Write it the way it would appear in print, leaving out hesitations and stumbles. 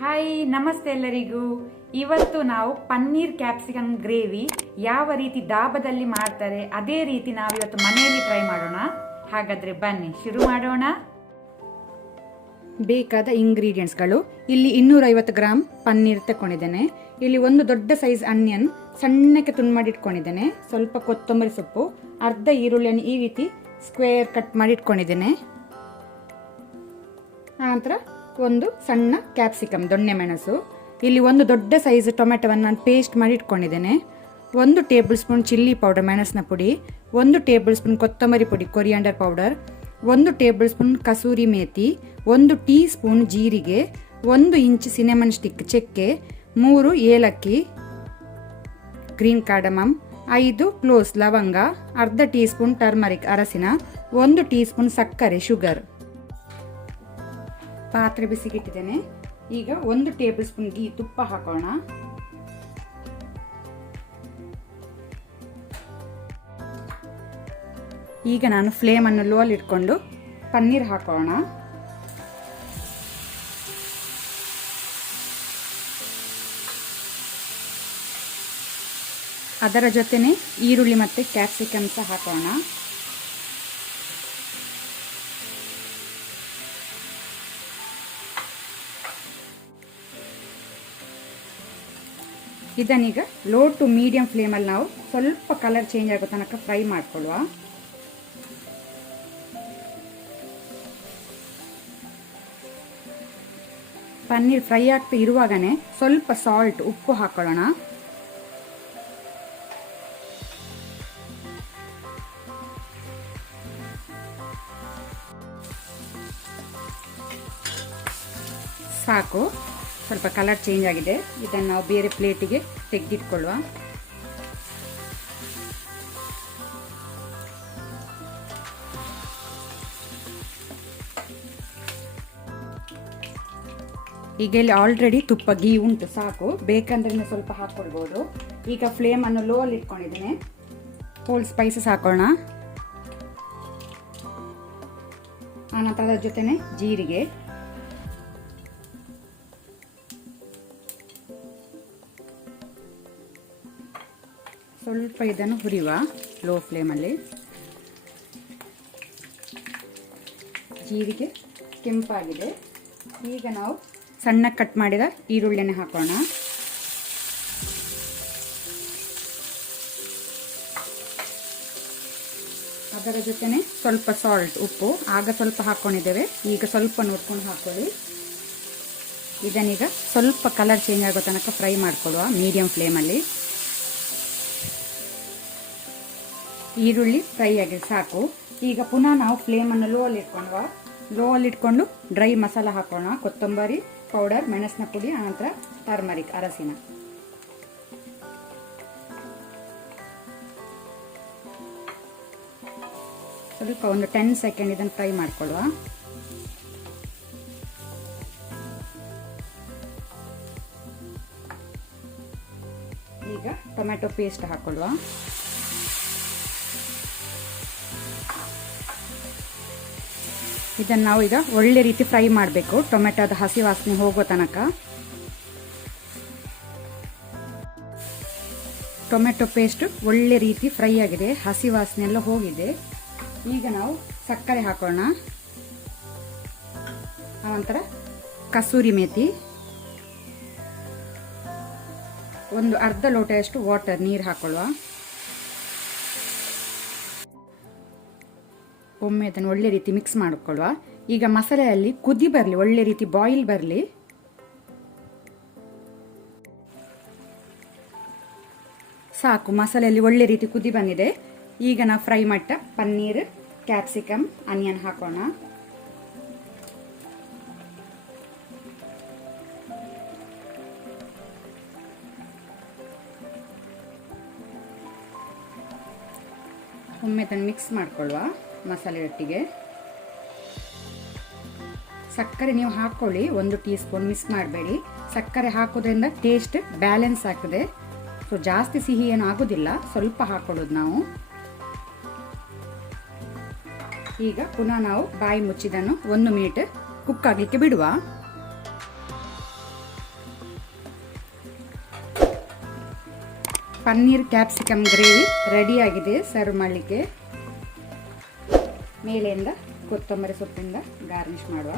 Hi ನಮಸ್ತೆ ಎಲ್ಲರಿಗೂ. ಇವತ್ತು ನಾವು ಪನ್ನೀರ್ ಕ್ಯಾಪ್ಸಿಕಮ್ ಗ್ರೇವಿ ಯಾವ ರೀತಿ ದಾಬದಲ್ಲಿ ಮಾಡ್ತಾರೆ ಅದೇ ರೀತಿ ನಾವು ಇವತ್ತು ಮನೆಯಲ್ಲಿ ಟ್ರೈ ಮಾಡೋಣ. ಹಾಗಾದ್ರೆ ಬನ್ನಿ ಶುರು ಮಾಡೋಣ. ಬೇಕಾದ ಇಂಗ್ರೀಡಿಯೆಂಟ್ಸ್ಗಳು: ಇಲ್ಲಿ 250 ಗ್ರಾಮ್ ಪನ್ನೀರ್ ತಗೊಂಡಿದ್ದೇನೆ. ಇಲ್ಲಿ ಒಂದು ದೊಡ್ಡ ಸೈಜ್ ಆನಿಯನ್ ಸಣ್ಣಕ್ಕೆ ತುಂಡು ಮಾಡಿ ಇಟ್ಕೊಂಡಿದ್ದೇನೆ. ಸ್ವಲ್ಪ ಕೊತ್ತಂಬರಿ ಸೊಪ್ಪು, ಅರ್ಧ ಈರುಳ್ಳಿಯನ್ನು ಈ ರೀತಿ ಸ್ಕ್ವೇರ್ ಕಟ್ ಮಾಡಿ ಇಟ್ಕೊಂಡಿದ್ದೇನೆ. ಆನಂತರ ಒಂದು ಸಣ್ಣ ಕ್ಯಾಪ್ಸಿಕಮ್, ದೊಣ್ಣೆ ಮೆಣಸು. ಇಲ್ಲಿ ಒಂದು ದೊಡ್ಡ ಸೈಜ್ ಟೊಮೆಟೊವನ್ನು ನಾನು ಪೇಸ್ಟ್ ಮಾಡಿ ಇಟ್ಕೊಂಡಿದ್ದೇನೆ. 1 ಟೇಬಲ್ ಸ್ಪೂನ್ ಚಿಲ್ಲಿ ಪೌಡರ್, ಮೆಣಸಿನ ಪುಡಿ. 1 ಟೇಬಲ್ ಸ್ಪೂನ್ ಕೊತ್ತಂಬರಿ ಪುಡಿ, coriander powder. 1 table spoon kasuri methi. 1 tea spoon ಜೀರಿಗೆ. 1 ಇಂಚ್ ಸಿನೆಮನ್ ಸ್ಟಿಕ್ ಚಕ್ಕೆ. 3 ಏಲಕ್ಕಿ, ಗ್ರೀನ್ ಕಾರ್ಡಮಮ್. 5 ಕ್ಲೋಸ್ ಲವಂಗ. ಅರ್ಧ ಟೀ ಸ್ಪೂನ್ ಟರ್ಮರಿಕ್, ಅರಸಿನ. 1 ಟೀ ಸ್ಪೂನ್ ಸಕ್ಕರೆ, ಶುಗರ್. ಪಾತ್ರೆ ಬಿಸಿಗಿಟ್ಟಿದ್ದೇನೆ. ಈಗ 1 ಟೇಬಲ್ ಸ್ಪೂನ್ ತುಪ್ಪ ಹಾಕೋಣ. ಈಗ ನಾನು ಫ್ಲೇಮ್ ಅನ್ನು ಲೋ ಅಲ್ಲಿ ಇಟ್ಕೊಂಡು ಪನ್ನೀರ್ ಹಾಕೋಣ. ಅದರ ಜೊತೆನೆ ಈರುಳ್ಳಿ ಮತ್ತೆ ಕ್ಯಾಪ್ಸಿಕಮ್ ಸಹ ಹಾಕೋಣ. ಇದನ್ನೀಗ ಲೋ ಟು ಮೀಡಿಯಂ ಫ್ಲೇಮಲ್ಲಿ ನಾವು ಸ್ವಲ್ಪ ಕಲರ್ ಚೇಂಜ್ ಆಗೋ ತನಕ ಫ್ರೈ ಮಾಡ್ಕೊಳ್ಳುವ. ಪನ್ನೀರ್ ಫ್ರೈ ಆಗ್ತಾ ಇರುವಾಗನೇ ಸ್ವಲ್ಪ ಸಾಲ್ಟ್, ಉಪ್ಪು ಹಾಕೊಳ್ಳೋಣ. ಸಾಕು, ಸ್ವಲ್ಪ ಕಲರ್ ಚೇಂಜ್ ಆಗಿದೆ. ಇದನ್ನು ನಾವು ಬೇರೆ ಪ್ಲೇಟಿಗೆ ತೆಗೆದಿಟ್ಕೊಳ್ಳುವ. ಈಗ ಇಲ್ಲಿ ಆಲ್ರೆಡಿ ತುಪ್ಪ ಗೀ ಉಂಟು, ಸಾಕು. ಬೇಕಂದ್ರೆ ಸ್ವಲ್ಪ ಹಾಕ್ಕೊಳ್ಬೋದು. ಈಗ ಫ್ಲೇಮ್ ಅನ್ನು ಲೋ ಅಲ್ಲಿ ಇಟ್ಕೊಂಡಿದ್ದೇನೆ. ಹೋಲ್ ಸ್ಪೈಸಸ್ ಹಾಕೋಣ. ಆನಂತರ ಅದರ ಜೊತೆನೆ ಜೀರಿಗೆ, ಸ್ವಲ್ಪ ಇದನ್ನು ಹುರಿಯುವ ಲೋ ಫ್ಲೇಮಲ್ಲಿ. ಜೀರಿಗೆ ಕೆಂಪಾಗಿದೆ. ಈಗ ನಾವು ಸಣ್ಣ ಕಟ್ ಮಾಡಿದ ಈರುಳ್ಳಿಯನ್ನು ಹಾಕೋಣ. ಅದರ ಜೊತೆನೆ ಸ್ವಲ್ಪ ಸಾಲ್ಟ್, ಉಪ್ಪು ಆಗ ಸ್ವಲ್ಪ ಹಾಕ್ಕೊಂಡಿದ್ದೇವೆ, ಈಗ ಸ್ವಲ್ಪ ನೋಡ್ಕೊಂಡು ಹಾಕೊಳ್ಳಿ. ಇದನ್ನೀಗ ಸ್ವಲ್ಪ ಕಲರ್ ಚೇಂಜ್ ಆಗೋ ತನಕ ಫ್ರೈ ಮಾಡ್ಕೊಳ್ಳುವ ಮೀಡಿಯಂ ಫ್ಲೇಮಲ್ಲಿ. ಈರುಳ್ಳಿ ಫ್ರೈ ಆಗಿ ಸಾಕು. ಈಗ ಪುನಃ ನಾವು ಫ್ಲೇಮನ್ನು ಲೋ ಅಲ್ಲಿ ಇಟ್ಕೊಂಡ್ವಾ. ಲೋ ಅಲ್ಲಿ ಇಟ್ಕೊಂಡು ಡ್ರೈ ಮಸಾಲ ಹಾಕೋಣ. ಕೊತ್ತಂಬರಿ ಪೌಡರ್, ಮೆಣಸಿನ ಪುಡಿ, ಆನಂತರ ಟರ್ಮರಿಕ್, ಅರಸಿನ. ಸ್ವಲ್ಪ ಒಂದು 10 ಸೆಕೆಂಡ್ ಇದನ್ನು ಫ್ರೈ ಮಾಡ್ಕೊಳ್ಳುವ. ಈಗ ಟೊಮೆಟೊ ಪೇಸ್ಟ್ ಹಾಕೊಳ್ಳುವ. ಇದನ್ನು ನಾವು ಈಗ ಒಳ್ಳೆ ರೀತಿ ಫ್ರೈ ಮಾಡಬೇಕು, ಟೊಮೆಟೊದ ಹಸಿ ವಾಸನೆ ಹೋಗೋ ತನಕ. ಟೊಮೆಟೊ ಪೇಸ್ಟ್ ಒಳ್ಳೆ ರೀತಿ ಫ್ರೈ ಆಗಿದೆ, ಹಸಿ ವಾಸನೆ ಎಲ್ಲ ಹೋಗಿದೆ. ಈಗ ನಾವು ಸಕ್ಕರೆ ಹಾಕೋಣ. ಆನಂತರ ಕಸೂರಿ ಮೇಥಿ, ಒಂದು ಅರ್ಧ ಲೋಟದಷ್ಟು ವಾಟರ್, ನೀರು ಹಾಕೊಳ್ಳುವ. ಒಮ್ಮೆ ಅದನ್ನು ಒಳ್ಳೆ ರೀತಿ ಮಿಕ್ಸ್ ಮಾಡಿಕೊಳ್ಳುವ. ಈಗ ಮಸಾಲೆಯಲ್ಲಿ ಕುದಿ ಬರಲಿ, ಒಳ್ಳೆ ರೀತಿ ಬಾಯಿಲ್ ಬರಲಿ. ಸಾಕು, ಮಸಾಲೆಯಲ್ಲಿ ಒಳ್ಳೆ ರೀತಿ ಕುದಿ ಬಂದಿದೆ. ಈಗ ನಾವು ಫ್ರೈ ಮಾಡಿದ ಪನ್ನೀರ್, ಕ್ಯಾಪ್ಸಿಕಮ್, ಆನಿಯನ್ ಹಾಕೋಣ. ಒಮ್ಮೆ ಅದನ್ನು ಮಿಕ್ಸ್ ಮಾಡಿಕೊಳ್ಳುವ ಮಸಾಲೆ ಒಟ್ಟಿಗೆ. ಸಕ್ಕರೆ ನೀವು ಹಾಕ್ಕೊಳ್ಳಿ, 1 ಟೀ ಸ್ಪೂನ್, ಮಿಸ್ ಮಾಡಬೇಡಿ. ಸಕ್ಕರೆ ಹಾಕೋದ್ರಿಂದ ಟೇಸ್ಟ್ ಬ್ಯಾಲೆನ್ಸ್ ಆಗ್ತದೆ. ಸೊ ಜಾಸ್ತಿ ಸಿಹಿ ಏನು ಆಗೋದಿಲ್ಲ, ಸ್ವಲ್ಪ ಹಾಕೊಳ್ಳೋದು ನಾವು. ಈಗ ಪುನಃ ನಾವು ಬಾಯಿ ಮುಚ್ಚಿದನ್ನು 1 ಮಿನಿಟ್ ಕುಕ್ ಆಗಲಿಕ್ಕೆ ಬಿಡುವ. ಪನ್ನೀರ್ ಕ್ಯಾಪ್ಸಿಕಮ್ ಗ್ರೇವಿ ರೆಡಿಯಾಗಿದೆ ಸರ್ವ್ ಮಾಡಲಿಕ್ಕೆ. ಮೇಲೆಯಿಂದ ಕೊತ್ತಂಬರಿ ಸೊಪ್ಪಿಂದ ಗಾರ್ನಿಷ್ ಮಾಡುವ.